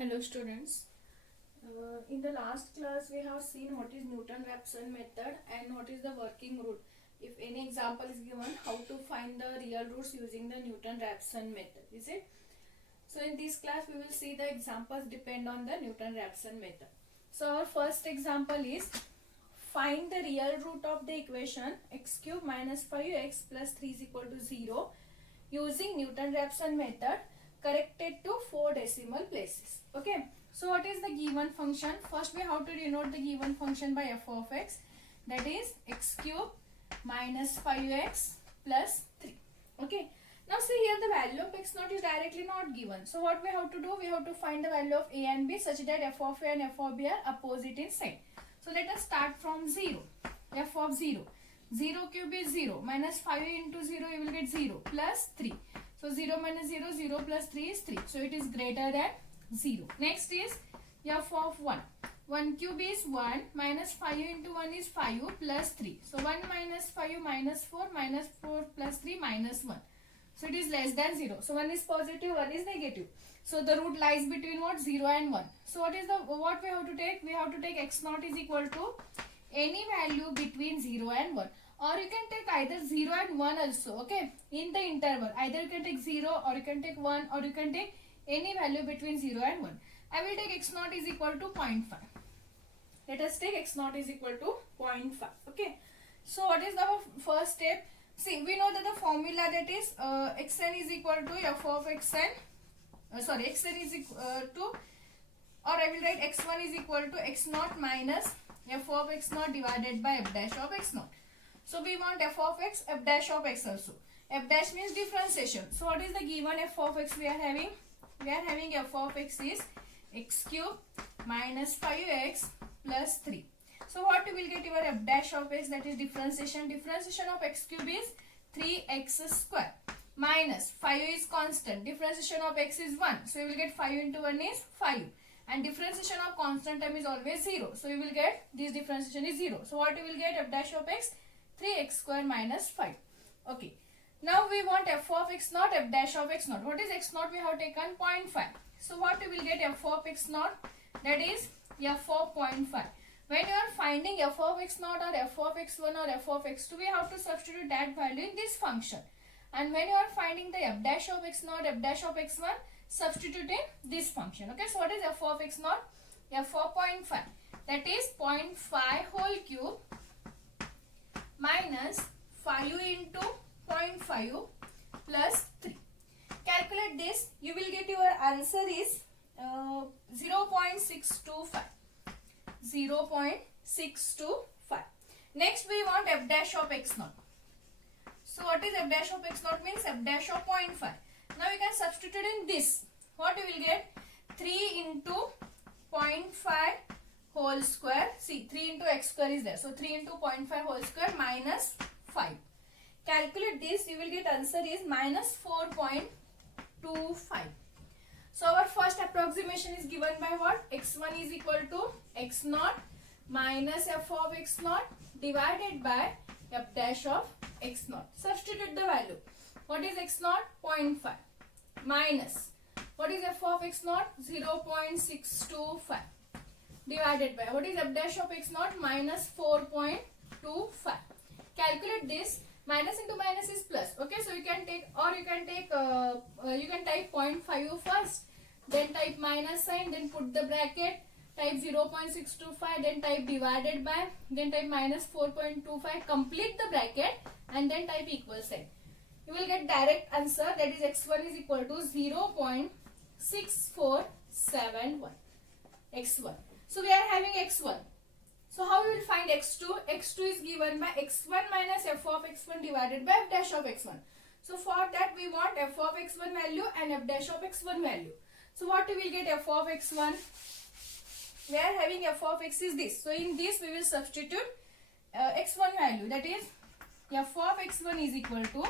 Hello students. In the last class we have seen what is Newton-Raphson method and what is the working rule. If any example is given, how to find the real roots using the Newton-Raphson method, is it? So in this class we will see the examples depend on the Newton-Raphson method. So our first example is find the real root of the equation x cube minus 5x plus 3 is equal to 0 using Newton-Raphson method corrected to 4 decimal places. Okay, so what is the given function? First we have to denote the given function by f of x, that is x cube minus 5x plus 3. Okay, now see here the value of x naught is directly not given. So what we have to do? We have to find the value of a and b such that f of a and f of b are opposite in sign. So let us start from 0. F of 0. 0 cube is 0. Minus 5 into 0 you will get 0 plus 3. So 0 minus 0, 0 plus 3 is 3. So it is greater than 0. Next is f of 1. 1 cube is 1. Minus 5 into 1 is 5 plus 3. So 1 minus 5 minus 4 plus 3 minus 1. So it is less than 0. So 1 is positive, 1 is negative. So the root lies between what? 0 and 1. So what we have to take? We have to take x naught is equal to any value between 0 and 1. Or you can take either 0 and 1 also, okay, in the interval. Either you can take 0 or you can take 1 or you can take any value between 0 and 1. I will take x naught is equal to 0.5. Let us take x naught is equal to 0.5, okay. So what is the first step? See, we know that the formula that is xn is equal to f of xn, xn is equal to, or I will write x1 is equal to x naught minus f of x naught divided by f dash of x naught. So we want f of x, f dash of x also. F dash means differentiation. So what is the given f of x we are having? We are having f of x is x cube minus 5x plus 3. So what we will get your f dash of x, that is differentiation. Differentiation of x cube is 3x square minus 5 is constant. Differentiation of x is 1. So you will get 5 into 1 is 5. And differentiation of constant term is always 0. So you will get this differentiation is 0. So what you will get f dash of x? 3x square minus 5. Okay. Now we want f of x naught, f dash of x naught. What is x naught? We have taken 0.5. So what we will get f of x naught? That is f of 0.5. When you are finding f of x naught or f of x1 or f of x2, we have to substitute that value in this function. And when you are finding the f dash of x naught, f dash of x1, substitute in this function. Okay. So what is f of x naught? F of 0.5. That is 0.5 whole cube minus 5 into 0.5 plus 3. Calculate this. You will get your answer is 0.625. 0.625. Next we want f dash of x naught. So what is f dash of x naught? Means f dash of 0.5. Now we can substitute in this. What we will get? 3 into 0.5 whole square. See, 3 into x square is there. So 3 into 0.5 whole square minus 5. Calculate this. You will get answer is minus 4.25. So our first approximation is given by what? x1 is equal to x naught minus f of x naught divided by f dash of x naught. Substitute the value. What is x naught? 0.5 minus. What is f of x naught? 0.625 divided by. What is f dash of x naught? Minus 4.25. Calculate this. Minus into minus is plus. Okay, so you can take, or you can take, you can type 0.5 first, then type minus sign, then put the bracket, type 0.625, then type divided by, then type minus 4.25, complete the bracket, and then type equal sign. You will get direct answer, that is x1 is equal to 0.6471. x1. So we are having x1. So how we will find x2? x2 is given by x1 minus f of x1 divided by f dash of x1. So for that we want f of x1 value and f dash of x1 value. So what we will get f of x1? We are having f of x is this. So in this we will substitute x1 value, that is f of x1 is equal to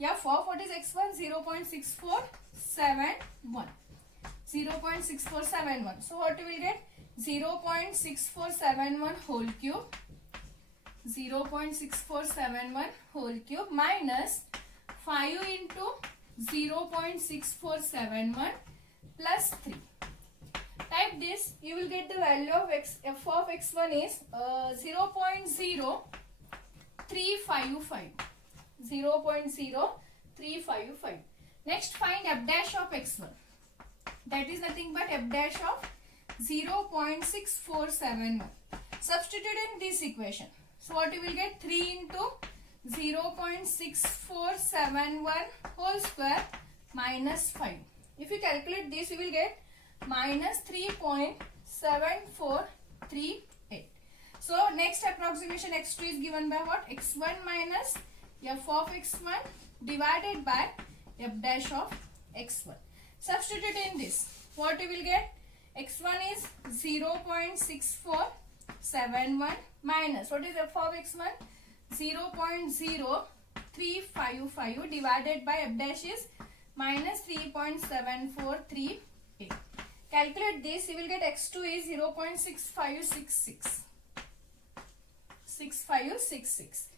f of what is x1? 0.6471. 0.6471. So what we will get? 0.6471 whole cube. 0.6471 whole cube minus 5 into 0.6471 plus 3. this, you will get the value of f of x1 is 0.0355. 0.0355. Next, find f dash of x1. That is nothing but f dash of 0.6471. Substitute in this equation. So what you will get? 3 into 0.6471 whole square minus 5. If you calculate this, you will get minus 3.7438. So next approximation x2 is given by what? x1 minus f of x1 divided by f dash of x1. Substitute in this. What you will get? x1 is 0.6471 minus, what is f of x1? 0.0355 divided by f dash is minus 3.7438. Calculate this, you will get x2 is 0.6566. 6566.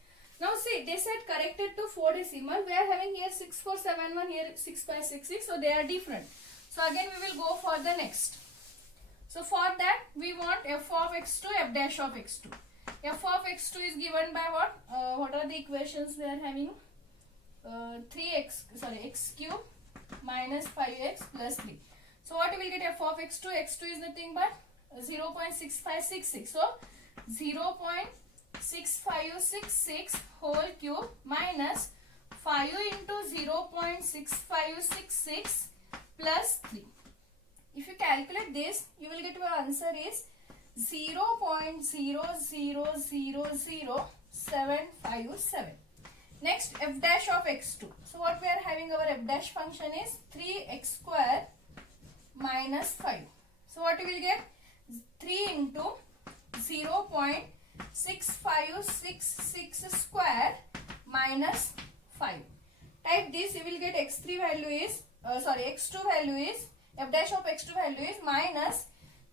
Now see, they said corrected to 4 decimal. We are having here 6471, here 6566. So they are different. So again we will go for the next. So for that we want f of x2, f dash of x2. F of x2 is given by what? What are the equations we are having? x cube minus 5x plus 3. So what we will get f of x2? x2 is nothing but 0.6566. So 0.6566 whole cube minus 5 into 0.6566 plus 3. If you calculate this, you will get your answer is 0.000757. Next, f dash of x2. So what we are having, our f dash function is 3x square minus 5. So what you will get? 3 into 0.6566 square minus 5. Type this, you will get x3 value is, x2 value is, f dash of x2 value is minus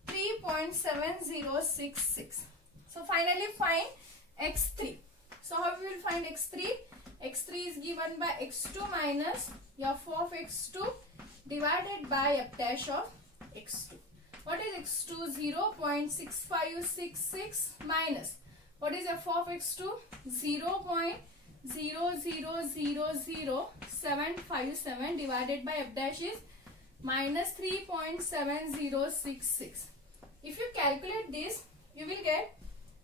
3.7066. So finally find x3. So how we will find x3? x3 is given by x2 minus f of x2 divided by f dash of x2. What is x2? 0.6566 minus, what is f of x2? 0.000757 divided by f dash is minus 3.7066. If you calculate this, you will get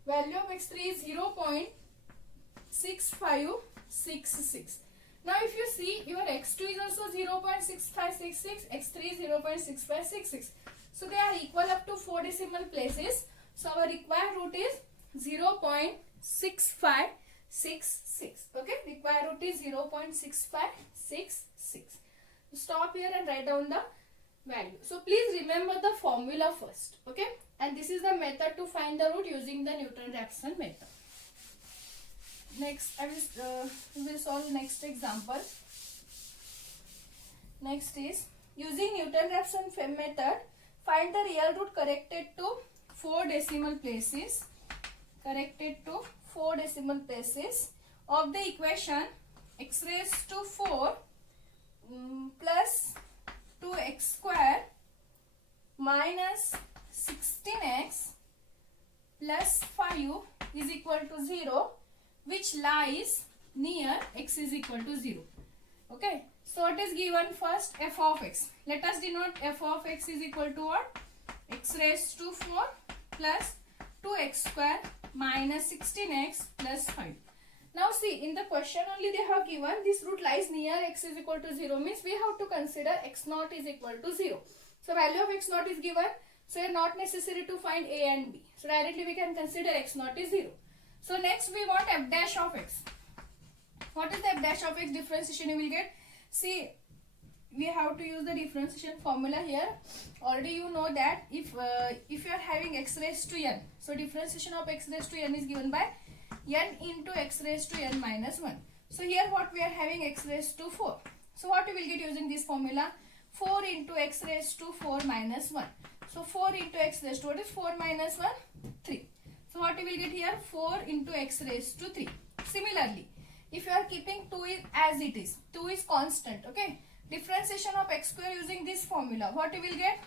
value of x3 is 0.6566. Now if you see, your x2 is also 0.6566, x3 is 0.6566. So they are equal up to 4 decimal places. So our required root is 0.6566. Okay, required root is 0.6566. Stop here and write down the value. So please remember the formula first. Okay, and this is the method to find the root using the Newton-Raphson method. Next, we will solve next example. Next is using Newton-Raphson method, find the real root corrected to 4 decimal places. Corrected to 4 decimal places of the equation x raised to 4 plus 2x square minus 16x plus 5 is equal to 0, which lies near x is equal to 0. Okay, so what is given first? F of x. Let us denote f of x is equal to what? X raised to 4 plus 2x square minus 16x plus 5. Now see, in the question only they have given this root lies near x is equal to 0, means we have to consider x naught is equal to 0. So value of x naught is given, so it is not necessary to find a and b. So directly we can consider x naught is 0. So next we want f dash of x. What is the f dash of x differentiation you will get? See, we have to use the differentiation formula here. Already you know that if you are having x raised to n, so differentiation of x raised to n is given by n into x raised to n minus 1. So here what we are having x raised to 4. So what we will get using this formula? 4 into x raised to 4 minus 1. So 4 into x raised to, what is 4 minus 1? 3. So what we will get here? 4 into x raised to 3. Similarly, if you are keeping 2 as it is, 2 is constant, okay? Differentiation of x square using this formula, what you will get?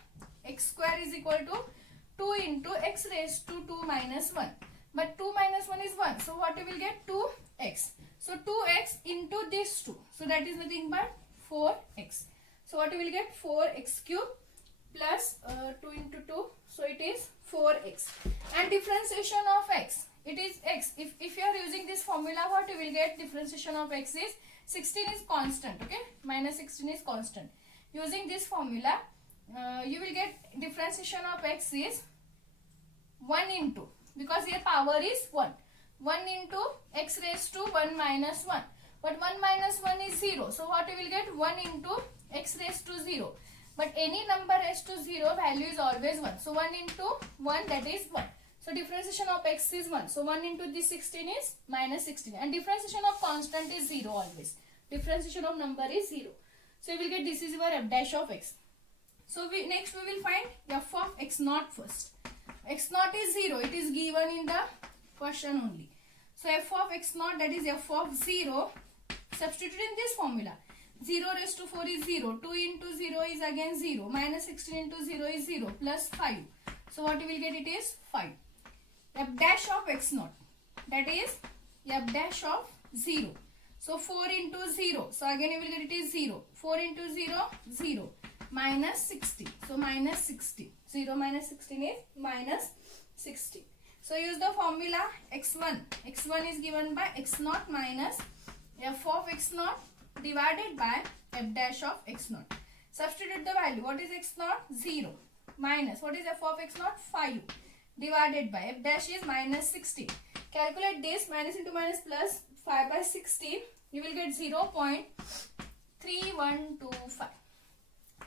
x square is equal to 2 into x raised to 2 minus 1. But 2 minus 1 is 1. So what we will get? 2x. So 2x into this 2. So that is nothing but 4x. So what we will get? 4x cube plus 2 into 2. So it is 4x. And differentiation of x. It is x. If you are using this formula, what you will get? Differentiation of x is 16 is constant. Okay. Minus 16 is constant. Using this formula, you will get differentiation of x is 1 into, because here power is 1. 1 into x raised to 1 minus 1. But 1 minus 1 is 0. So what you will get? 1 into x raised to 0. But any number raised to 0, value is always 1. So 1 into 1, that is 1. So differentiation of x is 1. So 1 into this 16 is minus 16. And differentiation of constant is 0 always. Differentiation of number is 0. So you will get this is your f dash of x. So next we will find f of x naught first. X naught is 0. It is given in the question only. So f of x naught, that is f of 0. Substitute in this formula. 0 raised to 4 is 0. 2 into 0 is again 0. Minus 16 into 0 is 0. Plus 5. So what you will get? It is 5. F dash of x naught, that is f dash of 0. So 4 into 0. So again you will get it is 0. 4 into 0, 0. Minus 16. So minus 16. 0 minus 16 is minus 16. So use the formula x1. x1 is given by x naught minus f of x naught divided by f dash of x naught. Substitute the value. What is x naught? 0. Minus. What is f of x naught? 5. Divided by f dash is minus 16. Calculate this. Minus into minus plus 5 by 16. You will get 0.3125.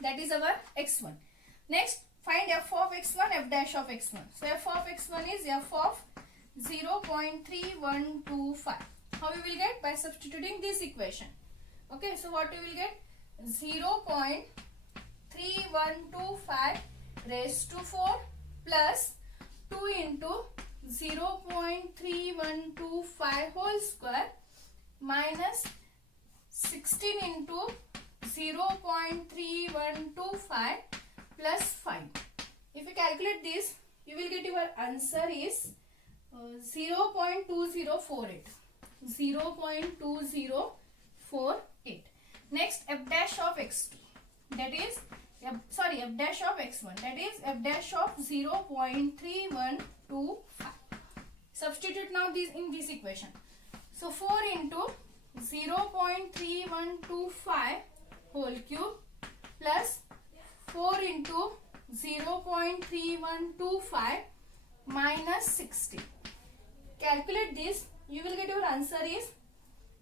That is our x1. Next, find f of x1, f dash of x1. So f of x1 is f of 0.3125. How we will get? By substituting this equation. Okay, so what we will get? 0.3125 raised to 4 plus 2 into 0.3125 whole square minus 16 into 0.3125 plus 5. If you calculate this, you will get your answer is 0.2048. 0.2048. Next, f dash of x2. That is, f dash of x1. That is f dash of 0.3125. Substitute now this in this equation. So 4 into 0.3125 whole cube plus 4 into 0.3125 minus 60. Calculate this. You will get your answer is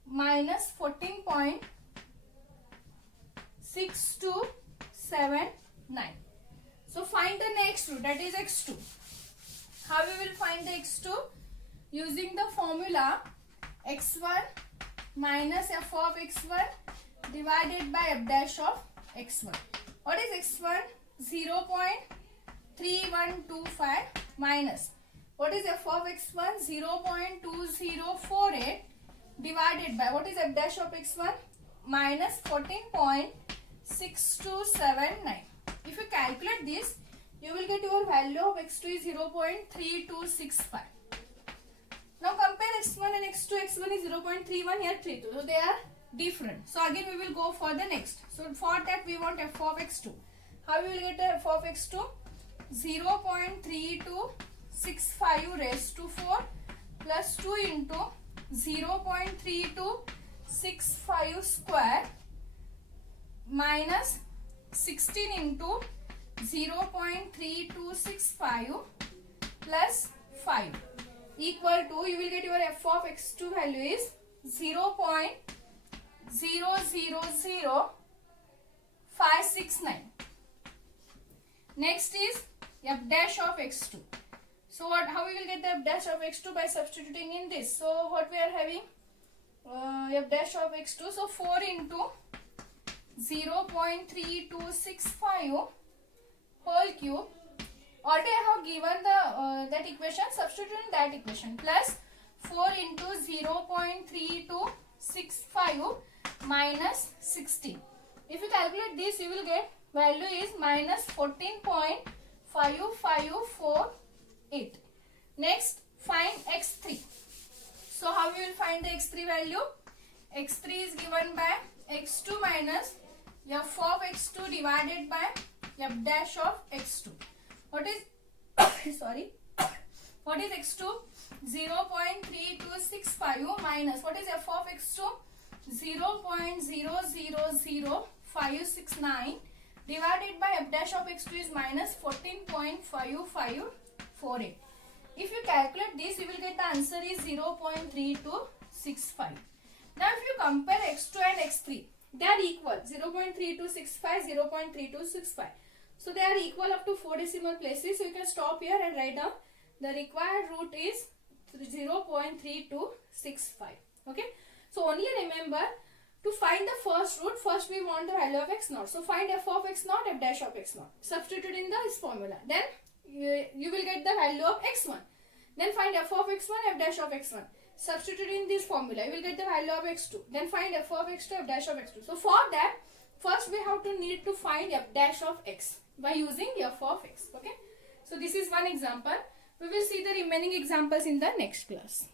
minus 14.6279. So find the next root, that is x2. How we will find the x2? Using the formula x1 minus f of x1 divided by f dash of x1. What is x1? 0.3125 minus. What is f of x1? 0.2048 divided by. What is f dash of x1? Minus 14.6279. If you calculate this, you will get your value of x2 is 0.3265. Now compare x1 and x2. x1 is 0.31, here 32. So they are different. So again we will go for the next. So for that we want f of x2. How we will get the f of x2? 0.3265 raised to 4 plus 2 into 0.3265 square minus 16 into 0.3265 plus 5 equal to, you will get your f of x2 value is 0.000569. Next is f dash of x2. So how we will get the f dash of x2? By substituting in this. So what we are having? F dash of x2. So 4 into 0.3265 whole cube. Already I have given the that equation. Substitute in that equation. Plus 4 into 0.3265 minus 16. If you calculate this, you will get value is minus 14.5548. Next, find x3. So how we will find the x3 value? x3 is given by x2 minus f of x2 divided by f dash of x2. What is sorry, what is x2? 0.3265 minus what is f of x2? 0.000569 divided by f dash of x2 is minus 14.5548. If you calculate this, you will get the answer is 0.3265. Now if you compare x2 and x3, they are equal. 0.3265, 0.3265. So they are equal up to 4 decimal places. So you can stop here and write down the required root is 0.3265. Okay. So only remember, to find the first root, first we want the value of x naught. So find f of x naught, f dash of x naught. Substitute in this formula. Then you will get the value of x1. Then find f of x1, f dash of x1. Substitute in this formula. You will get the value of x2. Then find f of x2, f dash of x2. So for that, first we have to need to find f dash of x by using f of x. Okay. So this is one example. We will see the remaining examples in the next class.